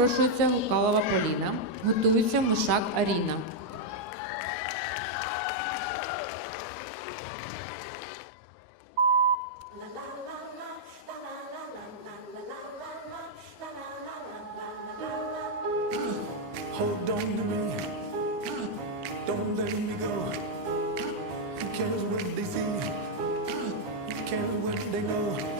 запрошується Гукалова Поліна. Готується Мишак Аріна. Hold on to me. Don't let me go. Who cares what they see? Who cares what they know?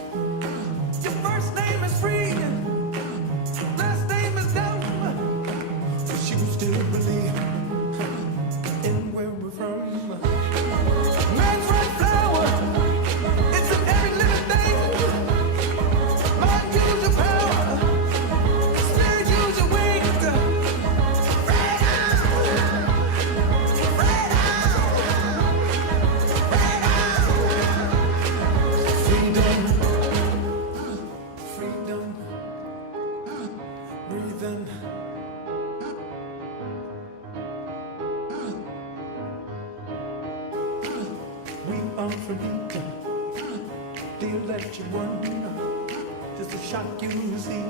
Just a shock you see.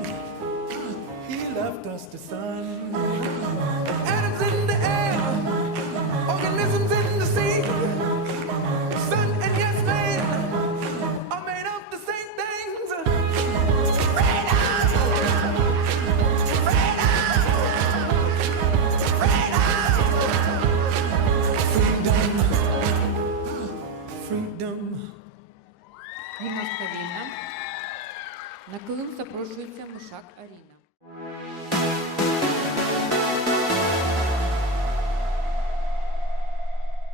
He left us the sun. Гімнастка вільна. На килим запрошується Мишак Аріна.